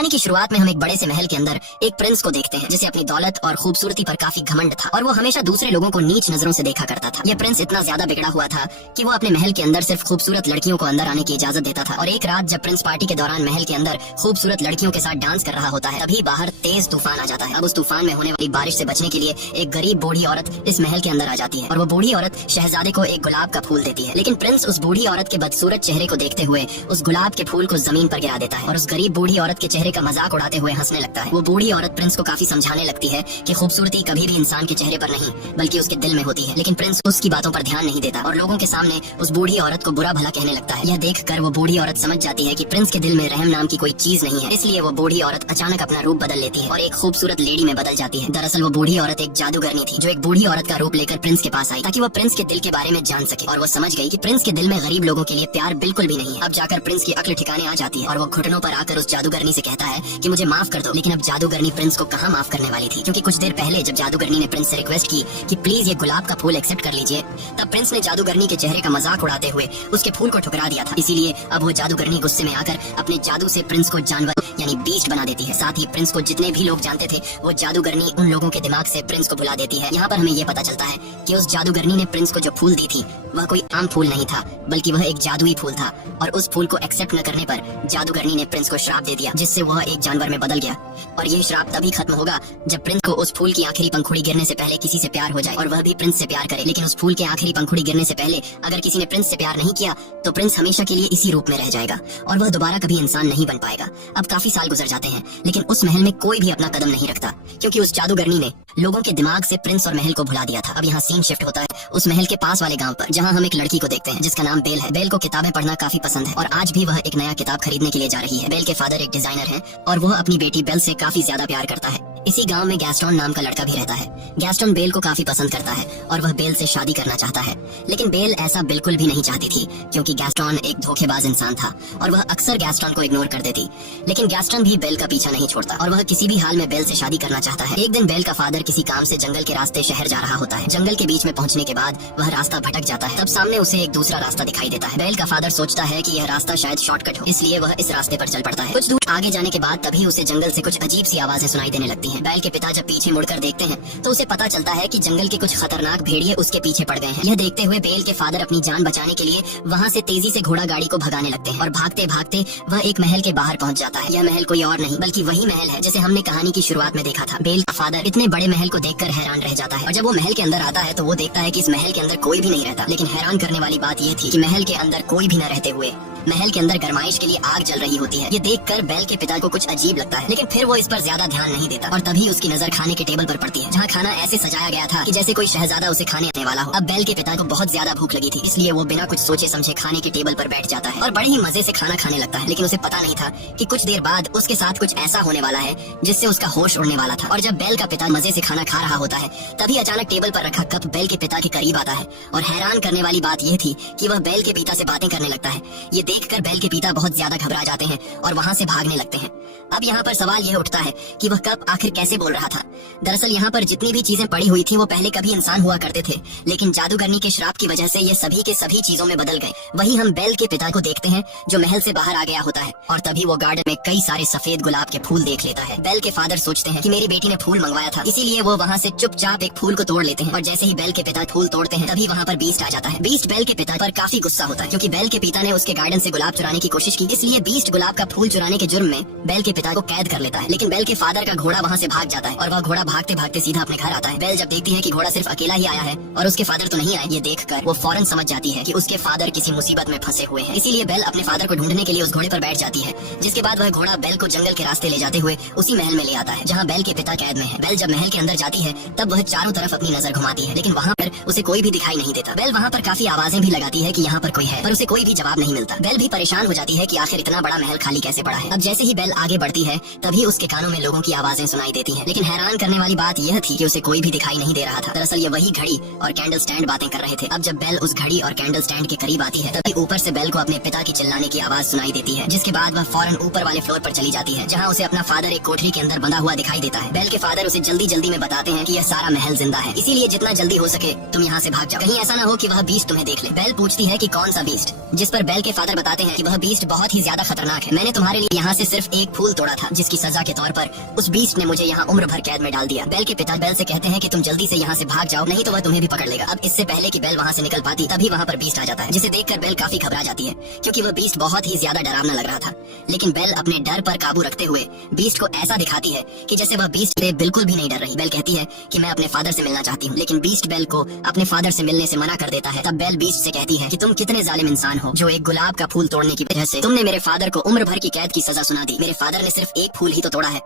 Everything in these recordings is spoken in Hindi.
कहानी की शुरुआत में हम एक बड़े से महल के अंदर एक प्रिंस को देखते हैं जिसे अपनी दौलत और खूबसूरती पर काफी घमंड था और वो हमेशा दूसरे लोगों को नीच नजरों से देखा करता था। यह प्रिंस इतना ज्यादा बिगड़ा हुआ था कि वो अपने महल के अंदर सिर्फ खूबसूरत लड़कियों को अंदर आने की इजाजत देता था। और एक रात जब प्रिंस पार्टी के दौरान महल के अंदर खूबसूरत लड़कियों के साथ डांस कर रहा होता है, तभी बाहर तेज तूफान आ जाता है। अब उस तूफान में होने वाली बारिश से बचने के लिए एक गरीब बूढ़ी औरत इस महल के अंदर आ जाती है और वो बूढ़ी औरत शहजादे को एक गुलाब का फूल देती है। लेकिन प्रिंस उस बूढ़ी औरत के बदसूरत चेहरे को देखते हुए उस गुलाब के फूल को जमीन पर गिरा देता है और उस गरीब बूढ़ी औरत के चेहरे का मजाक उड़ाते हुए हंसने लगता है। वो बूढ़ी औरत प्रिंस को काफी समझाने लगती है कि खूबसूरती कभी भी इंसान के चेहरे पर नहीं बल्कि उसके दिल में होती है। लेकिन प्रिंस उसकी बातों पर ध्यान नहीं देता और लोगों के सामने उस बूढ़ी औरत को बुरा भला कहने लगता है। यह देखकर वो बूढ़ी औरत समझ जाती है कि प्रिंस के दिल में रहम नाम की कोई चीज नहीं है, इसलिए वो बूढ़ी औरत अचानक अपना रूप बदल लेती है और एक खूबसूरत लेडी में बदल जाती है। दरअसल वो बूढ़ी औरत एक जादूगरनी थी जो एक बूढ़ी औरत का रूप लेकर प्रिंस के पास आई ताकि वो प्रिंस के दिल के बारे में जान सके। और वो समझ गई कि प्रिंस के दिल में गरीब लोगों के लिए प्यार बिल्कुल भी नहीं है। अब जाकर प्रिंस की अक्ल ठिकाने आ जाती है और वो घुटनों पर आकर उस जादूगरनी से कहता है कि मुझे माफ कर दो। लेकिन अब जादूगरनी प्रिंस को कहाँ माफ करने वाली थी, क्योंकि कुछ देर पहले जब जादूगरनी ने प्रिंस से रिक्वेस्ट की कि प्लीज ये गुलाब का फूल एक्सेप्ट कर लीजिए, तब प्रिंस ने जादूगरनी के चेहरे का मजाक उड़ाते हुए उसके फूल को ठुकरा दिया था। इसीलिए अब वो जादूगरनी गुस्से में आकर अपने जादू से प्रिंस को जानवर यानी बीस्ट बना देती है। साथ ही प्रिंस को जितने भी लोग जानते थे वो जादूगरनी उन लोगों के दिमाग से प्रिंस को भुला देती है। यहाँ पर हमें ये पता चलता है कि उस जादूगरनी ने प्रिंस को जो फूल दी थी वह कोई आम फूल नहीं था बल्कि वह एक जादुई फूल था और उस फूल को एक्सेप्ट न करने पर जादूगरनी ने प्रिंस को श्राप दे दिया जिससे वह एक जानवर में बदल गया। और यह श्राप तभी खत्म होगा जब प्रिंस को उस फूल की आखिरी पंखुड़ी गिरने से पहले किसी से प्यार हो जाए और वह भी प्रिंस से प्यार करे। लेकिन उस फूल के आखिरी पंखुड़ी गिरने से पहले अगर किसी ने प्रिंस से प्यार नहीं किया तो प्रिंस हमेशा के लिए इसी रूप में रह जाएगा और वह दोबारा कभी इंसान नहीं बन पाएगा। अब काफी साल गुजर जाते हैं लेकिन उस महल में कोई भी अपना कदम नहीं रखता क्योंकि उस जादूगरनी ने लोगों के दिमाग से प्रिंस और महल को भुला दिया था। अब यहाँ सीन शिफ्ट होता है उस महल के पास वाले गांव पर जहाँ हम एक लड़की को देखते हैं जिसका नाम बेल है। बेल को किताबें पढ़ना काफी पसंद है और आज भी वह एक नया किताब खरीदने के लिए जा रही है। बेल के फादर एक डिजाइनर हैं और वह अपनी बेटी बेल से काफी ज्यादा प्यार करता है। इसी गांव में गैस्टोन नाम का लड़का भी रहता है। गैस्टोन बेल को काफी पसंद करता है और वह बेल से शादी करना चाहता है, लेकिन बेल ऐसा बिल्कुल भी नहीं चाहती थी क्योंकि गैस्टोन एक धोखेबाज इंसान था और वह अक्सर गैस्टोन को इग्नोर कर देती। लेकिन गैस्टोन भी बेल का पीछा नहीं छोड़ता और वह किसी भी हाल में बेल से शादी करना चाहता है। एक दिन बेल का फादर किसी काम से जंगल के रास्ते शहर जा रहा होता है। जंगल के बीच में पहुंचने के बाद वह रास्ता भटक जाता है। तब सामने उसे एक दूसरा रास्ता दिखाई देता है। बेल का फादर सोचता है कि यह रास्ता शायद शॉर्टकट हो, इसलिए वह इस रास्ते पर चल पड़ता है। कुछ दूर आगे जाने के बाद तभी उसे जंगल से कुछ अजीब सी आवाजें सुनाई देने लगती हैं। बेल के पिता जब पीछे मुड़कर देखते हैं तो उसे पता चलता है कि जंगल के कुछ खतरनाक भेड़िए उसके पीछे पड़ गए हैं। यह देखते हुए बेल के फादर अपनी जान बचाने के लिए वहाँ से तेजी से घोड़ा गाड़ी को भगाने लगते हैं और भागते भागते वह एक महल के बाहर पहुँच जाता है। यह महल कोई और नहीं बल्कि वही महल है जिसे हमने कहानी की शुरुआत में देखा था। बेल का फादर इतने बड़े महल को देखकर हैरान रह जाता है और जब वो महल के अंदर आता है तो वो देखता है कि इस महल के अंदर कोई भी नहीं रहता। लेकिन हैरान करने वाली बात यह थी कि महल के अंदर कोई भी न रहते हुए महल के अंदर गरमाइश के लिए आग जल रही होती है। ये देखकर बेल के पिता को कुछ अजीब लगता है, लेकिन फिर वो इस पर ज्यादा ध्यान नहीं देता और तभी उसकी नजर खाने के टेबल पर पड़ती है जहाँ खाना ऐसे सजाया गया था कि जैसे कोई शहजादा उसे खाने आने वाला हो। अब बेल के पिता को बहुत ज्यादा भूख लगी थी, इसलिए वो बिना कुछ सोचे समझे खाने के टेबल पर बैठ जाता है और बड़े ही मजे से खाना खाने लगता है। लेकिन उसे पता नहीं था कि कुछ देर बाद उसके साथ कुछ ऐसा होने वाला है जिससे उसका होश उड़ने वाला था। और जब बेल का पिता मजे से खाना खा रहा होता है तभी अचानक टेबल पर रखा कप बेल के पिता के करीब आता है और हैरान करने वाली बात यह थी कि वह बेल के पिता से बातें करने लगता है। ये देखकर बेल के पिता बहुत ज्यादा घबरा जाते हैं और वहाँ से भागने लगते हैं। अब यहाँ पर सवाल यह उठता है कि वह कप आखिर कैसे बोल रहा था। दरअसल यहाँ पर जितनी भी चीजें पड़ी हुई थी वो पहले कभी इंसान हुआ करते थे, लेकिन जादूगरनी के श्राप की वजह से ये सभी के सभी चीजों में बदल गए। वही हम बेल के पिता को देखते हैं जो महल से बाहर आ गया होता है और तभी वो गार्डन में कई सारे सफेद गुलाब के फूल देख लेता है। बेल के फादर सोचते हैं कि मेरी बेटी ने फूल मंगवाया था, इसीलिए वो वहाँ से चुपचाप एक फूल को तोड़ लेते हैं और जैसे ही बेल के पिता फूल तोड़ते हैं तभी वहाँ पर बीस्ट आ जाता है। बीस्ट बेल के पिता पर काफी गुस्सा होता है क्योंकि बेल के पिता ने उसके गार्डन से गुलाब चुराने की कोशिश की, इसलिए बीस्ट गुलाब का फूल चुराने के जुर्म में बेल के पिता को कैद कर लेता है। लेकिन बेल के फादर का घोड़ा वहाँ से भाग जाता है और वह घोड़ा भागते भागते सीधा अपने घर आता है। बेल जब देखती है कि घोड़ा सिर्फ अकेला ही आया है और उसके फादर तो नहीं आए, ये देखकर वो फौरन समझ जाती है कि उसके फादर किसी मुसीबत में फंसे हुए हैं। इसीलिए बेल अपने फादर को ढूंढने के लिए उस घोड़े पर बैठ जाती है, जिसके बाद वह घोड़ा बेल को जंगल के रास्ते ले जाते हुए उसी महल में ले आता है जहाँ बेल के पिता कैद में है। बेल जब महल के अंदर जाती है तब वह चारों तरफ अपनी नजर घुमाती है, लेकिन वहाँ पर उसे कोई भी दिखाई नहीं देता। बेल वहाँ पर काफी आवाजें भी लगाती है कि यहाँ पर कोई है, पर उसे कोई भी जवाब नहीं मिलता। बेल भी परेशान हो जाती है कि आखिर इतना बड़ा महल खाली कैसे पड़ा है। अब जैसे ही बेल आगे बढ़ती है तभी उसके कानों में लोगों की आवाजें सुनाई देती हैं, लेकिन हैरान करने वाली बात यह थी कि उसे कोई भी दिखाई नहीं दे रहा था। दरअसल ये वही घड़ी और कैंडल स्टैंड बातें कर रहे थे। अब जब बेल उस घड़ी और कैंडल स्टैंड के करीब आती है तभी ऊपर से बेल को अपने पिता की चिल्लाने की आवाज सुनाई देती है, जिसके बाद वह फौरन ऊपर वाले फ्लोर पर चली जाती है जहाँ उसे अपना फादर एक कोठरी के अंदर बंधा हुआ दिखाई देता है। बेल के फादर उसे जल्दी जल्दी में बताते हैं कि यह सारा महल जिंदा है, इसीलिए जितना जल्दी हो सके तुम यहाँ से भाग जाओ, कहीं ऐसा ना हो कि वह बीस्ट तुम्हें देख ले। बेल पूछती है कि कौन सा बीस्ट, जिस पर बेल के फादर बताते हैं कि वह बीस्ट बहुत ही ज्यादा खतरनाक है। मैंने तुम्हारे लिए यहाँ से सिर्फ एक फूल तोड़ा था, जिसकी सजा के तौर पर उस बीस्ट ने मुझे यहाँ उम्र भर कैद में डाल दिया। बेल के पिता बेल से कहते हैं कि तुम जल्दी से यहाँ से भाग जाओ, नहीं तो वह तुम्हें भी पकड़ लेगा। अब इससे पहले कि बेल वहाँ से निकल पाती, तभी वहाँ पर बीस्ट आ जाता है, जिसे देखकर बेल काफी घबरा जाती है, क्योंकि वह बीस्ट बहुत ही ज्यादा डरावना लग रहा था। लेकिन बेल अपने डर पर काबू रखते हुए बीस्ट को ऐसा दिखाती है कि जैसे वह बीस्ट से बिल्कुल भी नहीं डर रही। बेल कहती है कि मैं अपने फादर से मिलना चाहती हूँ, लेकिन बीस्ट बेल को अपने फादर से मिलने से मना कर देता है। तब बेल बीस्ट से कहती है कि तुम कितने जालिम इंसान हो, जो एक गुलाब का फूल तोड़ने की वजह से तुमने मेरे फादर को उम्र भर की कैद की सजा सुना दी। मेरे फादर ने सिर्फ एक फूल ही तो तोड़ा है,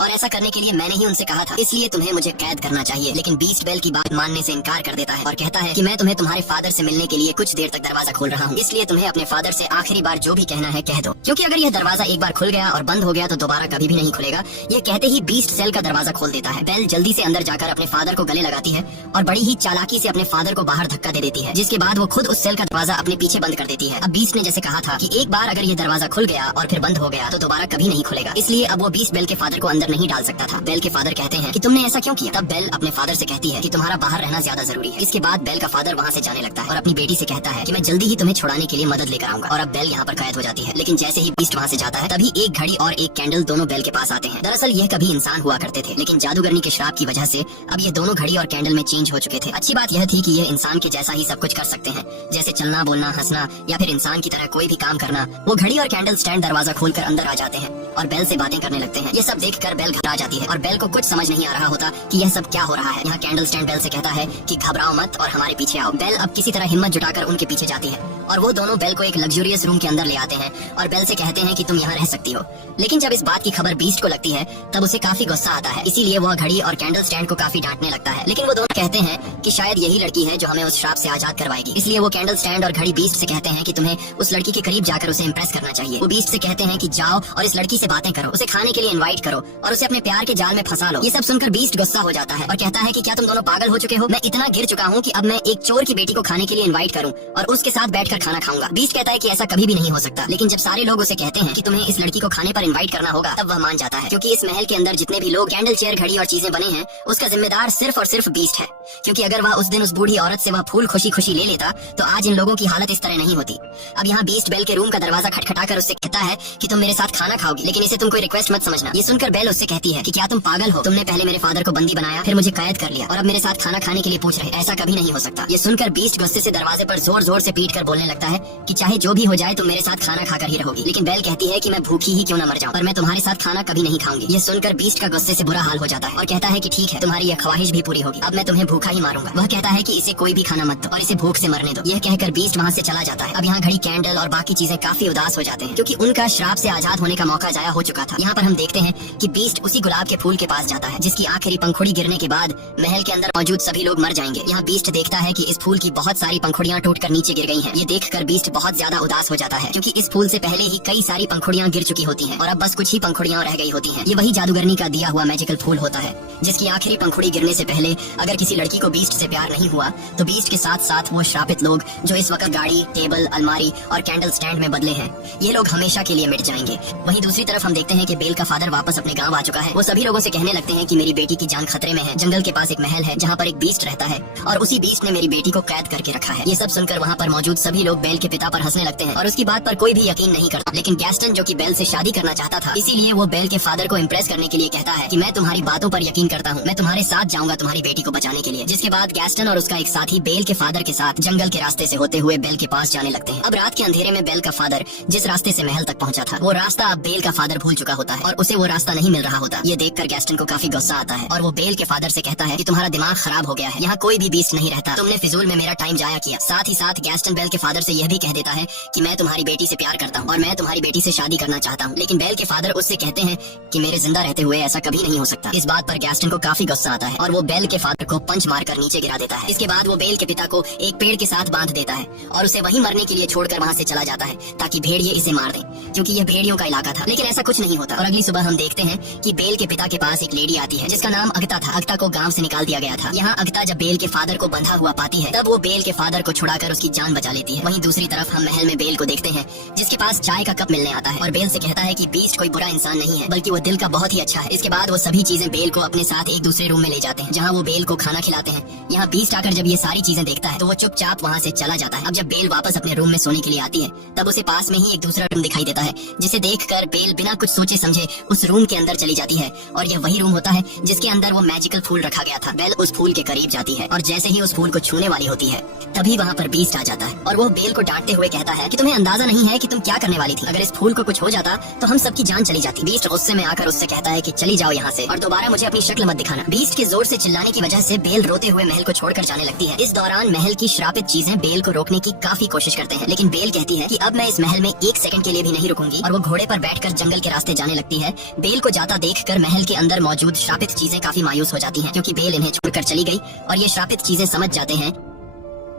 और ऐसा करने के लिए मैंने ही उनसे कहा था, इसलिए तुम्हें मुझे कैद करना चाहिए। लेकिन बीस्ट बेल की बात मानने से इनकार कर देता है और कहता है कि मैं तुम्हें तुम्हारे फादर से मिलने के लिए कुछ देर तक दरवाजा खोल रहा हूँ, इसलिए तुम्हें अपने फादर से आखिरी बार जो भी कहना है कह दो, क्योंकि अगर यह दरवाजा एक बार खुल गया और बंद हो गया तो दोबारा कभी भी नहीं खुलेगा। यह कहते ही बीस्ट सेल का दरवाजा खोल देता है। बेल जल्दी से अंदर जाकर अपने फादर को गले लगाती है और बड़ी ही चालाकी से अपने फादर को बाहर धक्का दे देती है, जिसके बाद वो खुद उस सेल का दरवाजा अपने पीछे बंद कर देती है। अब बीस्ट ने जैसे कहा था कि एक बार अगर ये दरवाजा खुल गया और फिर बंद हो गया तो दोबारा कभी नहीं खुलेगा, इसलिए अब वो बीस्ट बेल के फादर को अंदर नहीं डाल सकता था। बेल के फादर कहते हैं कि तुमने ऐसा क्यों किया? तब बेल अपने फादर से कहती है कि तुम्हारा बाहर रहना ज्यादा जरूरी है। इसके बाद बेल का फादर वहाँ से जाने लगता है और अपनी बेटी से कहता है कि मैं जल्दी ही तुम्हें छुड़ाने के लिए मदद लेकर आऊंगा। और अब बेल यहाँ पर कैद हो जाती है। लेकिन जैसे ही बीस्ट वहाँ से जाता है, तभी एक घड़ी और एक कैंडल दोनों बेल के पास आते हैं। दरअसल यह कभी इंसान हुआ करते थे, लेकिन जादूगरनी के श्राप की वजह से अब ये दोनों घड़ी और कैंडल में चेंज हो चुके थे। अच्छी बात यह थी कि ये इंसान के जैसा ही सब कुछ कर सकते हैं, जैसे चलना, बोलना, हंसना या फिर इंसान की तरह कोई भी काम करना। वो घड़ी और कैंडल स्टैंड दरवाजा खोलकर अंदर आ जाते हैं और बेल से बातें करने लगते हैं। ये सब देखकर बेल घबरा जाती है और बेल को कुछ समझ नहीं आ रहा होता कि यह सब क्या हो रहा है। यहाँ कैंडल स्टैंड बेल से कहता है कि घबराओ मत और हमारे पीछे आओ। बेल अब किसी तरह हिम्मत जुटाकर उनके पीछे जाती है और वो दोनों बेल को एक लग्जूरियस रूम के अंदर ले आते हैं और बेल से कहते हैं कि तुम यहाँ रह सकती हो। लेकिन जब इस बात की खबर बीस्ट को लगती है तब उसे काफी गुस्सा आता है, इसीलिए वह घड़ी और कैंडल स्टैंड को काफी डांटने लगता है। लेकिन वो दोनों कहते हैं कि शायद यही लड़की है जो हमें उस श्राप से आजाद करवाएगी, इसलिए वो कैंडल स्टैंड और घड़ी बीस्ट से कहते हैं कि तुम्हें उस लड़की के करीब जाकर उसे इम्प्रेस करना चाहिए। वो बीस्ट से कहते हैं कि जाओ और इस लड़की से बातें करो, उसे खाने के लिए इन्वाइट करो और उसे अपने प्यार के जाल में फंसा लो। ये सब सुनकर बीस्ट गुस्सा हो जाता है और कहता है कि क्या तुम दोनों पागल हो चुके हो? मैं इतना गिर चुका हूँ कि अब मैं एक चोर की बेटी को खाने के लिए इनवाइट करूँ और उसके साथ बैठकर खाना खाऊंगा। बीस्ट कहता है कि ऐसा कभी भी नहीं हो सकता। लेकिन जब सारे लोग उसे कहते हैं कि तुम्हें इस लड़की को खाने पर इनवाइट करना होगा, तब वह मान जाता है, क्योंकि इस महल के अंदर जितने भी लोग कैंडल, चेयर, घड़ी और चीजें बने हैं उसका जिम्मेदार सिर्फ और सिर्फ बीस्ट है। क्योंकि अगर वह उस दिन उस बूढ़ी औरत से वह फूल खुशी खुशी ले लेता तो आज इन लोगों की हालत इस तरह नहीं होती। अब यहाँ बीस्ट बेल के रूम का दरवाजा खटखटाकर उससे कहता है कि तुम मेरे साथ खाना खाओगी, लेकिन इसे तुम कोई रिक्वेस्ट मत समझना। ये सुनकर बेल उससे कहती है कि क्या तुम पागल हो? तुमने पहले मेरे फादर को बंदी बनाया, फिर मुझे कैद कर लिया और अब मेरे साथ खाना खाने के लिए पूछ रहे, ऐसा कभी नहीं हो सकता। ये सुनकर बीस्ट गुस्से से दरवाजे पर जोर जोर से पीट कर बोलने लगता है कि चाहे जो भी हो जाए तुम मेरे साथ खाना खाकर ही रहोगी। लेकिन बेल कहती है कि मैं भूखी ही क्यों न मर जाऊं, पर मैं तुम्हारे साथ खाना कभी नहीं खाऊंगी। ये सुनकर बीस्ट का गुस्से से बुरा हाल हो जाता है और कहता है कि ठीक है, तुम्हारी यह ख्वाहिश भी पूरी होगी, अब मैं तुम्हें भूखा ही मारूंगा। वह कहता है कि इसे कोई भी खाना मत दो और इसे भूख से मरने दो। यह कहकर बीस्ट वहाँ से चला जाता है। अब यहाँ घड़ी, कैंडल और बाकी चीजें काफी उदास हो जाते हैं, क्योंकि उनका श्राप से आजाद होने का मौका जाया हो चुका था। यहाँ पर हम देखते हैं कि बीस्ट उसी गुलाब के फूल के पास जाता है जिसकी आखिरी पंखुड़ी गिरने के बाद महल के अंदर मौजूद सभी लोग मर जाएंगे। यहाँ बीस्ट देखता है कि इस फूल की बहुत सारी पंखुड़ियाँ टूटकर नीचे गिर गई हैं। ये देखकर बीस्ट बहुत ज्यादा उदास हो जाता है, क्योंकि इस फूल से पहले ही कई सारी पंखुड़ियाँ गिर चुकी होती हैं और अब बस कुछ ही पंखुड़ियाँ रह गई होती हैं। ये वही जादूगरनी का दिया हुआ मैजिकल फूल होता है जिसकी आखिरी पंखुड़ी गिरने से पहले अगर किसी लड़की को बीस्ट से प्यार नहीं हुआ तो बीस्ट के साथ साथ वो श्रापित लोग जो इस वक्त गाड़ी, टेबल, अलमारी और कैंडल स्टैंड में बदले हैं, ये लोग हमेशा के लिए मिट जाएंगे। वहीं दूसरी तरफ हम देखते हैं कि बेल का फादर वापस अपने गांव आ चुका है। वो सभी लोगों से कहने लगते हैं कि मेरी बेटी की जान खतरे में है। जंगल के पास एक महल है जहाँ पर एक बीस्ट रहता है और उसी बीस्ट ने मेरी बेटी को कैद करके रखा है। ये सब सुनकर वहाँ पर मौजूद सभी लोग बेल के पिता पर हंसने लगते हैं और उसकी बात पर कोई भी यकीन नहीं करता। लेकिन गैस्टन, जो कि बेल से शादी करना चाहता था, इसीलिए वो बेल के फादर को इम्प्रेस करने के लिए कहता है कि मैं तुम्हारी बातों पर यकीन करता हूँ, मैं तुम्हारे साथ जाऊंगा तुम्हारी बेटी को बचाने के लिए। जिसके बाद गैस्टन और उसका एक साथी बेल के फादर के साथ जंगल के रास्ते से होते हुए बेल के पास जाने लगते हैं। अब रात के अंधेरे में बेल का फादर जिस रास्ते से महल तक पहुंचा था, वो रास्ता अब बेल का फादर भूल चुका होता है और उसे वो रास्ता नहीं मिल रहा होता। ये देखकर गैस्टन को काफी गुस्सा आता है और वो बेल के फादर से कहता है कि तुम्हारा दिमाग खराब हो गया है, यहाँ कोई भी बीस्ट नहीं रहता, तुमने फिजूल में मेरा टाइम जाया किया। साथ ही साथ गैस्टन बेल के फादर से यह भी कह देता है कि मैं तुम्हारी बेटी से प्यार करता हूँ और मैं तुम्हारी बेटी से शादी करना चाहता हूँ। लेकिन बेल के फादर उससे कहते हैं कि मेरे जिंदा रहते हुए ऐसा कभी नहीं हो सकता। इस बात पर गैस्टन को काफी गुस्सा आता है और वो बेल के फादर को पंच मारकर नीचे गिरा देता है। इसके बाद वो बेल के पिता को एक पेड़ के साथ बांध देता है और उसे वहीं मरने के लिए छोड़कर वहाँ से चला जाता है ताकि भेड़िए इसे मार दें, क्योंकि यह भेड़ियों का इलाका था। लेकिन ऐसा कुछ नहीं होता और अगली सुबह हम देखते हैं कि बेल के पिता के पास एक लेडी आती है जिसका नाम अगता था। अगता को गांव से निकाल दिया गया था। यहाँ अगता जब बेल के फादर को बंधा हुआ पाती है तब वो बेल के फादर को छुड़ाकर उसकी जान बचा लेती है। वहीं दूसरी तरफ हम महल में बेल को देखते हैं जिसके पास चाय का कप मिलने आता है और बेल से कहता है कि बीस्ट कोई बुरा इंसान नहीं है बल्कि वो दिल का बहुत ही अच्छा है। इसके बाद वो सभी चीजें बेल को अपने साथ एक दूसरे रूम में ले जाते हैं जहाँ वो बेल को खाना खिलाते हैं। यहाँ बीस्ट आकर जब ये सारी चीजें देखता है तो वो चुपचाप वहाँ से चला जाता है। अब जब बेल वापस अपने रूम में सोने के लिए आती है तब उसे पास में ही एक दूसरा रूम दिखाई देता है जिसे देखकर बेल बिना कुछ सोचे समझे उस रूम के अंदर चली जाती है और यह वही रूम होता है जिसके अंदर वो मैजिकल फूल रखा गया था। बेल उस फूल के करीब जाती है और जैसे ही उस फूल को छूने वाली होती है तभी वहाँ पर बीस्ट आ जाता है और वो बेल को डांटते हुए कहता है कि तुम्हें अंदाजा नहीं है कि तुम क्या करने वाली थी। अगर इस फूल को कुछ हो जाता तो हम सबकी जान चली जाती। बीस्ट गुस्से में आकर उससे कहता है कि चली जाओ यहाँ से और दोबारा मुझे अपनी शक्ल मत दिखाना। बीस्ट के जोर से चिल्लाने की वजह से बेल रोते हुए महल को छोड़कर जाने लगती है। इस दौरान महल की श्रापित चीजें बेल को रोकने की काफी कोशिश करते हैं लेकिन बेल कहती है कि अब मैं इस महल में एक सेकंड के लिए भी नहीं रुकूंगी और वो घोड़े पर बैठकर जंगल के रास्ते जाने लगती है। बेल को जाता देखकर महल के अंदर मौजूद श्रापित चीजें काफी मायूस हो जाती हैं क्योंकि बेल इन्हें छोड़कर चली गई और ये श्रापित चीजें समझ जाते हैं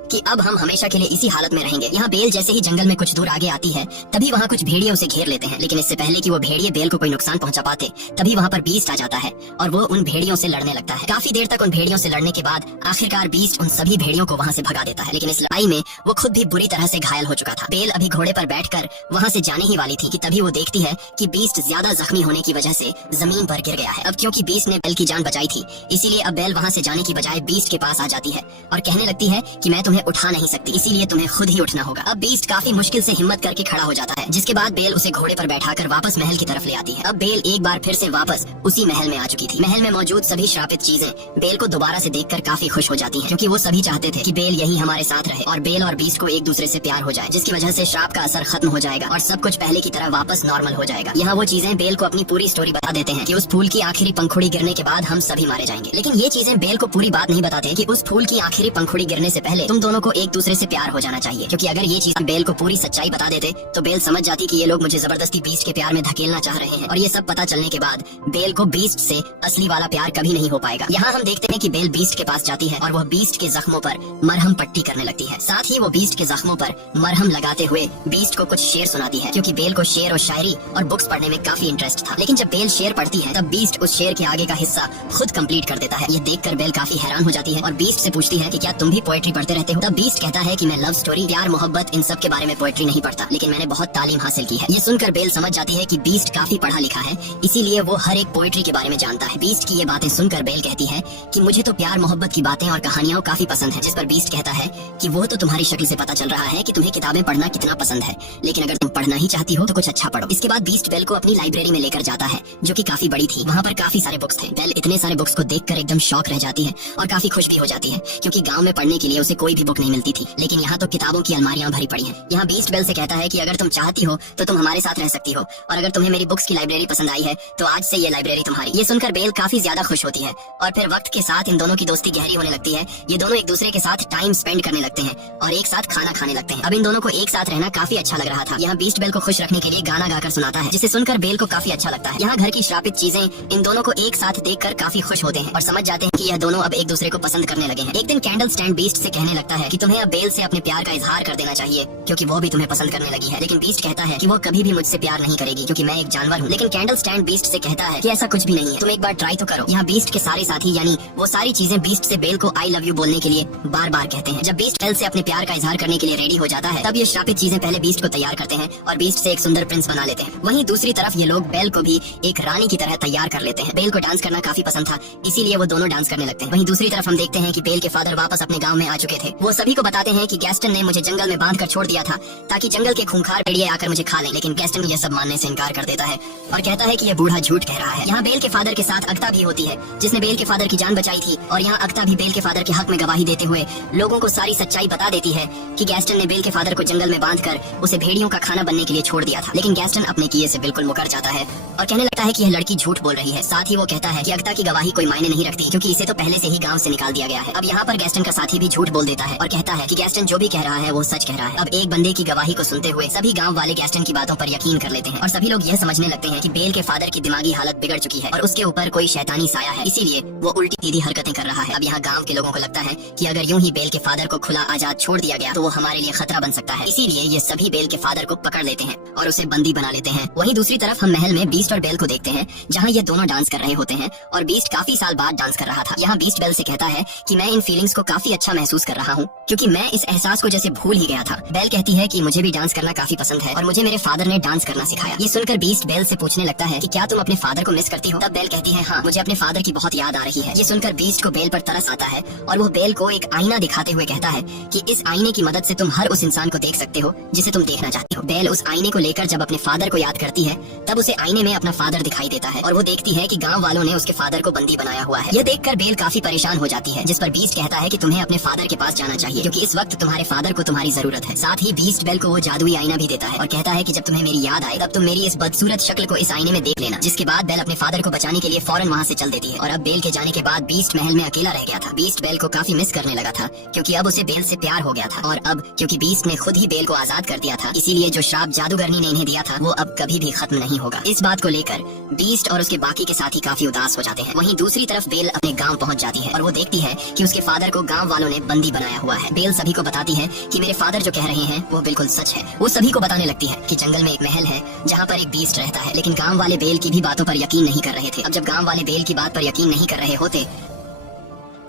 कि अब हम हमेशा के लिए इसी हालत में रहेंगे। यहाँ बेल जैसे ही जंगल में कुछ दूर आगे आती है तभी वहाँ कुछ भेड़िए उसे घेर लेते हैं लेकिन इससे पहले कि वो भेड़िए बेल को कोई नुकसान पहुंचा पाते तभी वहाँ पर बीस्ट आ जाता है और वो उन भेड़ियों से लड़ने लगता है। काफी देर तक उन भेड़ियों से लड़ने के बाद आखिरकार बीस्ट उन सभी भेड़ियों को वहाँ से भगा देता है लेकिन इस लड़ाई में वो खुद भी बुरी तरह से घायल हो चुका था। बेल अभी घोड़े पर बैठकर वहाँ से जाने ही वाली थी कि तभी वो देखती है कि बीस्ट ज्यादा जख्मी होने की वजह से जमीन पर गिर गया है। अब क्योंकि बीस्ट ने बेल की जान बचाई थी इसीलिए अब बेल वहाँ से जाने की बजाय बीस्ट के पास आ जाती है और कहने लगती है कि मैं तुम्हें उठा नहीं सकती इसीलिए तुम्हें खुद ही उठना होगा। अब बीस्ट काफी मुश्किल से हिम्मत करके खड़ा हो जाता है जिसके बाद बेल उसे घोड़े पर बैठाकर वापस महल की तरफ ले आती है। अब बेल एक बार फिर से वापस उसी महल में आ चुकी थी। महल में मौजूद सभी श्रापित चीजें बेल को दोबारा से देखकर काफी खुश हो जाती हैं क्योंकि वो सभी चाहते थे कि बेल यही हमारे साथ रहे और बेल और बीस्ट को एक दूसरे से प्यार हो जाए जिसकी वजह से श्राप का असर खत्म हो जाएगा और सब कुछ पहले की तरह वापस नॉर्मल हो जाएगा। यहाँ वो चीजें बेल को अपनी पूरी स्टोरी बता देते हैं कि उस फूल की आखिरी पंखुड़ी गिरने के बाद हम सभी मारे जाएंगे लेकिन ये चीजें बेल को पूरी बात नहीं बताते कि उस फूल की आखिरी पंखुड़ी गिरने से पहले तुम दोनों को एक दूसरे से प्यार हो जाना चाहिए क्योंकि अगर ये चीज बेल को पूरी सच्चाई बता देते तो बेल समझ जाती कि ये लोग मुझे जबरदस्ती बीस्ट के प्यार में धकेलना चाह रहे हैं और ये सब पता चलने के बाद बेल को बीस्ट से असली वाला प्यार कभी नहीं हो पाएगा। यहाँ हम देखते हैं कि बेल बीस्ट के पास जाती है और वह बीस्ट के जख्मों पर मरहम पट्टी करने लगती है। साथ ही वो बीस्ट के जख्मों पर मरहम लगाते हुए बीस्ट को कुछ शेर सुनाती है क्योंकि बेल को शेर और शायरी और बुक्स पढ़ने में काफी इंटरेस्ट था। लेकिन जब बेल शेर पढ़ती है तब बीस्ट उस शेर के आगे का हिस्सा खुद कंप्लीट कर देता है। ये देखकर बेल काफी हैरान हो जाती है और बीस्ट से पूछती है कि क्या तुम भी पोएट्री पढ़ते रहते हो। तब बीस्ट कहता है कि मैं लव स्टोरी, प्यार, मोहब्बत इन सब के बारे में पोएट्री नहीं पढ़ता लेकिन मैंने बहुत तालीम हासिल की है। ये सुनकर बेल समझ जाती है कि बीस्ट काफी पढ़ा लिखा है इसीलिए वो हर एक पोएट्री के बारे में जानता है। बीस्ट की ये बातें सुनकर बेल कहती है कि मुझे तो प्यार मोहब्बत की बातें और कहानियां काफी पसंद है। जिस पर बीस्ट कहता है कि वो तो तुम्हारी शक्ल से पता चल रहा है कि तुम्हें किताबें पढ़ना कितना पसंद है लेकिन अगर तुम पढ़ना ही चाहती हो तो कुछ अच्छा पढ़ो। इसके बाद बीस्ट बेल को अपनी लाइब्रेरी में लेकर जाता है जो कि काफी बड़ी थी। वहाँ पर काफी सारे बुक्स थे। बेल इतने सारे बुक्स को देखकर एकदम शॉक रह जाती है और काफी खुश भी हो जाती है क्योंकि गाँव में पढ़ने के लिए उसे कोई भी बुक नहीं मिलती थी लेकिन यहाँ तो किताबों की अलमारियां भरी पड़ी हैं। यहाँ बीस्ट बेल से कहता है कि अगर तुम चाहती हो तो तुम हमारे साथ रह सकती हो और अगर तुम्हें मेरी बुक्स की लाइब्रेरी पसंद आई है तो आज से ये लाइब्रेरी तुम्हारी। ये सुनकर बेल काफी ज्यादा खुश होती है और फिर वक्त के साथ इन दोनों की दोस्ती गहरी होने लगती है। ये दोनों एक दूसरे के साथ टाइम स्पेंड करने लगते हैं और एक साथ खाना खाने लगते हैं। अब इन दोनों को एक साथ रहना काफी अच्छा लग रहा था। यहाँ बीस्ट बेल को खुश रखने के लिए गाना गाकर सुनाता है जिसे सुनकर बेल को काफी अच्छा लगता है। यहाँ घर की श्रापित चीजें इन दोनों को एक साथ देखकर काफी खुश होते हैं और समझ जाते हैं कि यह दोनों अब एक दूसरे को पसंद करने लगे हैं। एक दिन कैंडल स्टैंड बीस्ट से कहने लगता है कि तुम्हें अब बेल से अपने प्यार का इजहार कर देना चाहिए क्योंकि वो भी तुम्हें पसंद करने लगी है। लेकिन बीस्ट कहता है कि वो कभी भी मुझसे प्यार नहीं करेगी क्योंकि मैं एक जानवर हूँ। लेकिन कैंडल स्टैंड बीस्ट से कहता है कि ऐसा कुछ भी नहीं है, तुम एक बार ट्राई तो करो। यहाँ बीस्ट के सारे साथी यानी वो सारी चीजें बीस्ट से बेल को आई लव यू बोलने के लिए बार बार कहते हैं। जब बीस्ट बेल से अपने प्यार का इजहार करने के लिए रेडी हो जाता है तब ये श्रापित चीजें पहले बीस्ट को तैयार करते हैं और बीस्ट से एक सुंदर प्रिंस बना लेते हैं। वहीं दूसरी तरफ ये लोग बेल को भी एक रानी की तरह तैयार कर लेते हैं। बेल को डांस करना काफी पसंद था इसीलिए वो दोनों डांस करने लगते हैं। वहीं दूसरी तरफ हम देखते हैं कि बेल के फादर वापस अपने गाँव में आ चुके थे। वो सभी को बताते हैं कि गैस्टन ने मुझे जंगल में बांध कर छोड़ दिया था ताकि जंगल के खूंखार भेड़िए आकर मुझे खा लें। लेकिन गैस्टन ये सब मानने से इनकार कर देता है और कहता है कि यह बूढ़ा झूठ कह रहा है। यहाँ बेल के फादर के साथ अगता भी होती है जिसने बेल के फादर की जान बचाई थी और यहाँ अगता भी बेल के फादर के हक में गवाही देते हुए लोगों को सारी सच्चाई बता देती है कि गैस्टन ने बेल के फादर को जंगल में बांधकर उसे भेड़ियों का खाना बनने के लिए छोड़ दिया था। लेकिन गैस्टन अपने किए से बिल्कुल मुकर जाता है और कहने लगता है कि यह लड़की झूठ बोल रही है। साथ ही वो कहता है कि अगता की गवाही कोई मायने नहीं रखती क्योंकि इसे तो पहले से ही गाँव से निकाल दिया गया है। अब यहाँ पर गैस्टन का साथी भी झूठ बोल देता है और कहता है कि गैस्टन जो भी कह रहा है वो सच कह रहा है। अब एक बंदे की गवाही को सुनते हुए सभी गांव वाले गैस्टन की बातों पर यकीन कर लेते हैं और सभी लोग यह समझने लगते हैं कि बेल के फादर की दिमागी हालत बिगड़ चुकी है और उसके ऊपर कोई शैतानी साया है, इसीलिए वो उल्टी सीधी हरकतें कर रहा है। अब यहाँ गांव के लोगों को लगता है कि अगर यूं ही बेल के फादर को खुला आजाद छोड़ दिया गया तो वो हमारे लिए खतरा बन सकता है, इसीलिए ये सभी बेल के फादर को पकड़ लेते हैं और उसे बंदी बना लेते हैं। वहीं दूसरी तरफ हम महल में बीस्ट और बेल को देखते हैं, जहाँ ये दोनों डांस कर रहे होते हैं और बीस्ट काफी साल बाद डांस कर रहा था। यहाँ बीस्ट बेल से कहता है कि मैं इन फीलिंग्स को काफी अच्छा महसूस कर रहा हूँ क्योंकि मैं इस एहसास को जैसे भूल ही गया था। बेल कहती है कि मुझे भी डांस करना काफी पसंद है और मुझे मेरे फादर ने डांस करना सिखाया। ये सुनकर बीस्ट बेल से पूछने लगता है कि क्या तुम अपने फादर को मिस करती हो? तब बेल कहती है हाँ, मुझे अपने फादर की बहुत याद आ रही है। ये सुनकर बीस्ट को बेल पर तरस आता है और वो बेल को एक आईना दिखाते हुए कहता है कि इस आईने की मदद से तुम हर उस इंसान को देख सकते हो जिसे तुम देखना चाहते हो। बेल उस आईने को लेकर जब अपने फादर को याद करती है तब उसे आईने में अपना फादर दिखाई देता है और वो देखती है कि गांव वालों ने उसके फादर को बंदी बनाया हुआ है। यह देखकर बेल काफी परेशान हो जाती है, जिस पर बीस्ट कहता है कि तुम्हें अपने फादर के पास जाना चाहिए क्योंकि इस वक्त तुम्हारे फादर को तुम्हारी जरूरत है। साथ ही बीस्ट बेल को वो जादुई आईना भी देता है और कहता है कि जब तुम्हें मेरी याद आए तब तुम मेरी इस बदसूरत शक्ल को इस आईने में देख लेना। जिसके बाद बेल अपने फादर को बचाने के लिए फौरन वहाँ से चल देती है और अब बेल के जाने के बाद बीस्ट महल में अकेला रह गया था। बीस्ट बेल को काफी मिस करने लगा था क्योंकि अब उसे बेल से प्यार हो गया था और अब क्योंकि बीस्ट ने खुद ही बेल को आजाद कर दिया था, इसीलिए जो श्राप जादूगरनी ने इन्हें दिया था वो अब कभी भी खत्म नहीं होगा। इस बात को लेकर बीस्ट और उसके बाकी के साथी काफी उदास हो जाते हैं। वहीं दूसरी तरफ बेल अपने गांव पहुंच जाती है और वो देखती है कि उसके फादर को गांव वालों ने बंदी बनाया हुआ है। बेल सभी को बताती है कि मेरे फादर जो कह रहे हैं वो बिल्कुल सच है। वो सभी को बताने लगती है कि जंगल में एक महल है जहाँ पर एक बीस्ट रहता है, लेकिन गांव वाले बेल की भी बातों पर यकीन नहीं कर रहे थे। अब जब गांव वाले बेल की बात पर यकीन नहीं कर रहे होते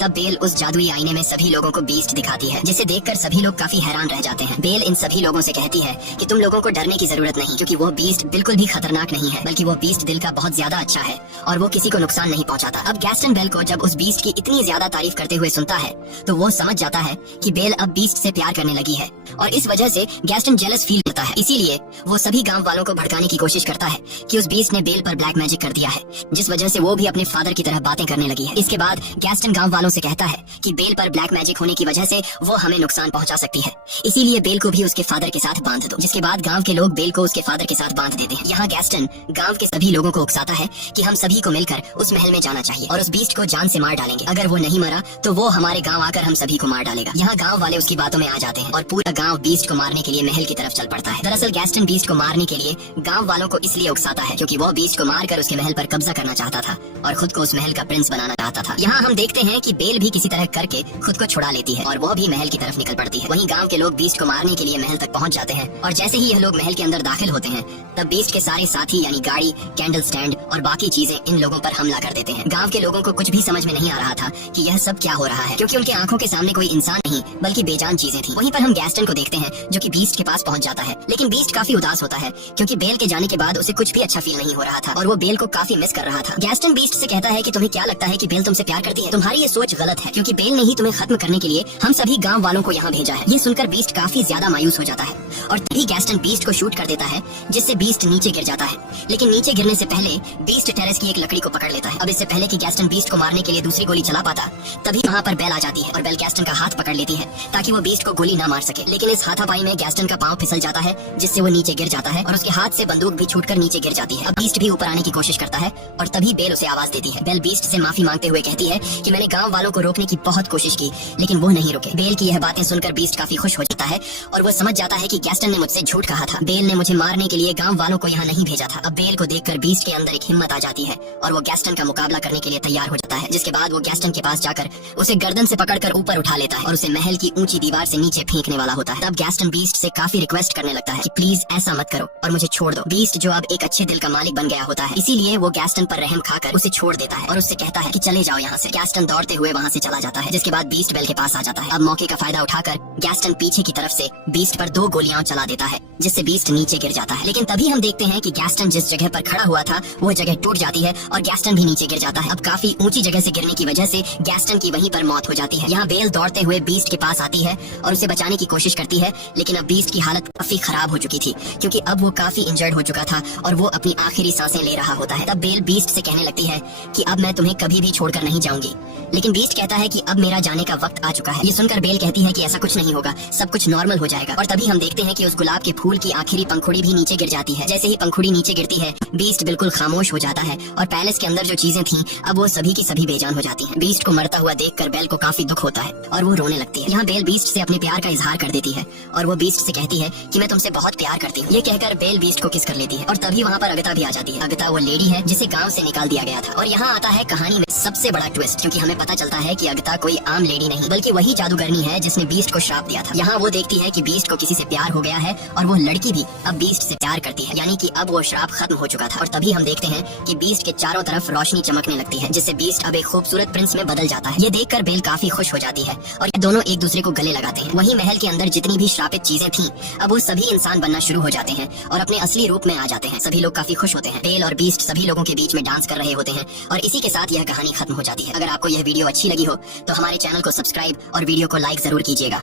तब बेल उस जादुई आईने में सभी लोगों को बीस्ट दिखाती है, जिसे देखकर सभी लोग काफी हैरान रह जाते हैं। बेल इन सभी लोगों से कहती है कि तुम लोगों को डरने की जरूरत नहीं क्योंकि वो बीस्ट बिल्कुल भी खतरनाक नहीं है, बल्कि वो बीस्ट दिल का बहुत ज्यादा अच्छा है और वो किसी को नुकसान नहीं पहुंचाता। अब गैस्टन बेल को जब उस बीस्ट की इतनी ज्यादा तारीफ करते हुए सुनता है तो वो समझ जाता है कि बेल अब बीस्ट से प्यार करने लगी है और इस वजह से गैस्टन जेलस फील करता है। इसीलिए वो सभी गाँव वालों को भड़काने की कोशिश करता है कि उस बीस्ट ने बेल पर ब्लैक मैजिक कर दिया है, जिस वजह से वो भी अपने फादर की तरह बातें करने लगी है। इसके बाद गैस्टन गाँव वालों से कहता है कि बेल पर ब्लैक मैजिक होने की वजह से वो हमें नुकसान पहुंचा सकती है, इसीलिए बेल को भी उसके फादर के साथ बांध दो। जिसके बाद गांव के लोग बेल को उसके फादर के साथ बांध देते हैं। यहाँ गैस्टन गांव के सभी लोगों को उकसाता है कि हम सभी को मिलकर उस महल में जाना चाहिए और उस बीस्ट को जान से मार डालेंगे। अगर वो नहीं मरा तो वो हमारे गाँव आकर हम सभी को मार डालेगा। यहाँ गाँव वाले उसकी बातों में आ जाते हैं और पूरा गाँव बीस्ट को मारने के लिए महल की तरफ चल पड़ता है। दरअसल गैस्टन बीस्ट को मारने के लिए गाँव वालों को इसलिए उकसाता है क्योंकि वो बीस्ट को मारकर उसके महल पर कब्जा करना चाहता था और खुद को उस महल का प्रिंस बनाना चाहता था। यहाँ हम देखते हैं कि बेल भी किसी तरह करके खुद को छुड़ा लेती है और वो भी महल की तरफ निकल पड़ती है। वहीं गांव के लोग बीस्ट को मारने के लिए महल तक पहुंच जाते हैं और जैसे ही यह लोग महल के अंदर दाखिल होते हैं तब बीस्ट के सारे साथी यानी गाड़ी, कैंडल स्टैंड और बाकी चीजें इन लोगों पर हमला कर देते हैं। गांव के लोगों को कुछ भी समझ में नहीं आ रहा था कि यह सब क्या हो रहा है क्योंकि उनके आंखों के सामने कोई इंसान नहीं बल्कि बेजान चीजें थी। वहीं पर हम गैस्टन को देखते हैं जो कि बीस्ट के पास पहुंच जाता है, लेकिन बीस्ट काफी उदास होता है क्योंकि बेल के जाने के बाद उसे कुछ भी अच्छा फील नहीं हो रहा था और वो बेल को काफी मिस कर रहा था। गैस्टन बीस्ट से कहता है कि तुम्हें क्या लगता है कि बेल तुमसे प्यार करती है? तुम्हारी ये सोच गलत है क्योंकि बेल ने ही तुम्हें खत्म करने के लिए हम सभी गांव वालों को यहाँ भेजा है। ये सुनकर बीस्ट काफी ज्यादा मायूस हो जाता है और तभी गैस्टन बीस्ट को शूट कर देता है जिससे बीस्ट नीचे गिर जाता है। लेकिन नीचे गिरने से पहले बीस्ट टेरेस की एक लकड़ी को पकड़ लेता है। अब इससे पहले कि गैस्टन बीस्ट को मारने के लिए दूसरी गोली चला पाता तभी वहाँ पर बेल आ जाती है और बेल गैस्टन का हाथ पकड़ लेती है ताकि वो बीस्ट को गोली ना मार सके। लेकिन इस हाथापाई में गैस्टन का पाँव फिसल जाता है जिससे वो नीचे गिर जाता है और उसके हाथ से बंदूक भी छूटकर नीचे गिर जाती है। अब बीस्ट भी ऊपर आने की कोशिश करता है और तभी बेल उसे आवाज देती है। बेल बीस्ट से माफी मांगते हुए कहती है कि मैंने गाँव वालों को रोकने की बहुत कोशिश की लेकिन वो नहीं रुके। बेल की यह बातें सुनकर बीस्ट काफी खुश हो जाता है और वो समझ जाता है कि गैस्टन ने मुझसे झूठ कहा था। बेल ने मुझे मारने के लिए गांव वालों को यहाँ नहीं भेजा था। अब बेल को देखकर बीस्ट के अंदर एक हिम्मत आ जाती है और वो गैस्टन का मुकाबला करने के लिए तैयार हो जाता है। जिसके बाद वो गैस्टन के पास जाकर उसे गर्दन से पकड़कर ऊपर उठा लेता है और उसे महल की ऊंची दीवार से नीचे फेंकने वाला होता है। तब गैस्टन बीस्ट से काफी रिक्वेस्ट करने लगता है कि प्लीज ऐसा मत करो और मुझे छोड़ दो। बीस्ट जो अब एक अच्छे दिल का मालिक बन गया होता है इसीलिए वो गैस्टन पर रहम खाकर उसे छोड़ देता है और उससे कहता है कि चले जाओ यहाँ से। गैस्टन दौड़ते हुए वहाँ से चला जाता है। जिसके बाद बीस्ट बेल के पास आ जाता है। अब मौके का फायदा उठाकर गैस्टन पीछे की तरफ से बीस्ट पर 2 गोलियां चला देता है जिससे बीस्ट नीचे गिर जाता है। लेकिन तभी हम देखते हैं कि गैस्टन जिस जगह पर खड़ा हुआ था वो जगह टूट जाती है और गैस्टन भी नीचे गिर जाता है। अब काफी ऊंची जगह से गिरने की वजह से गैस्टन की वहीं पर मौत हो जाती है। यहाँ बेल दौड़ते हुए बीस्ट के पास आती है और उसे बचाने की कोशिश करती है, लेकिन अब बीस्ट की हालत काफी खराब हो चुकी थी क्योंकि अब वो काफी इंजर्ड हो चुका था और वो अपनी आखिरी सांसें ले रहा होता है। तब बेल बीस्ट से कहने लगती है कि अब मैं तुम्हें कभी भी छोड़कर नहीं जाऊंगी, लेकिन बीस्ट कहता है कि अब मेरा जाने का वक्त आ चुका है। ये सुनकर बेल कहती है कि ऐसा कुछ नहीं होगा, सब कुछ नॉर्मल हो जाएगा। और तभी हम देखते हैं कि उस गुलाब के फूल की आखिरी पंखुड़ी भी नीचे गिर जाती है। जैसे ही पंखुड़ी नीचे गिरती है, बीस्ट बिल्कुल खामोश हो जाता है और पैलेस के अंदर जो चीजें थीं अब वो सभी की सभी बेजान हो जाती हैं। बीस्ट को मरता हुआ देखकर बेल को काफी दुख होता है और वो रोने लगती है। यहाँ बेल बीस्ट से अपने प्यार का इजहार कर देती है और वो बीस्ट से कहती है कि मैं तुमसे बहुत प्यार करती हूँ। ये कहकर बेल बीस्ट को किस कर लेती है और तभी वहाँ पर अगता भी आ जाती है। अगता वो लेडी है जिसे गाँव से निकाल दिया गया था। और यहाँ आता है कहानी में सबसे बड़ा ट्विस्ट, क्योंकि हमें पता चलता है कि अगता कोई आम लेडी नहीं बल्कि वही जादूगरनी है जिसने बीस्ट को श्राप दिया था। यहाँ वो देखती है कि बीस्ट को किसी से प्यार हो गया है और वो लड़की भी अब बीस्ट से प्यार करती है, यानी कि अब वो श्राप खत्म हो चुका था। और तभी हम देखते हैं कि बीस्ट के चारों तरफ रोशनी चमकने लगती है, जिससे बीस्ट अब एक खूबसूरत प्रिंस में बदल जाता है। ये देखकर बेल काफी खुश हो जाती है और ये दोनों एक दूसरे को गले लगाते हैं। वहीं महल के अंदर जितनी भी श्रापित चीजें थीं अब वो सभी इंसान बनना शुरू हो जाते हैं और अपने असली रूप में आ जाते हैं। सभी लोग काफी खुश होते हैं। बेल और बीस्ट सभी लोगों के बीच में डांस कर रहे होते हैं और इसी के साथ यह कहानी खत्म हो जाती है। अगर आपको यह वीडियो अच्छी लगी हो तो हमारे चैनल को सब्सक्राइब और वीडियो को लाइक जरूर कीजिएगा।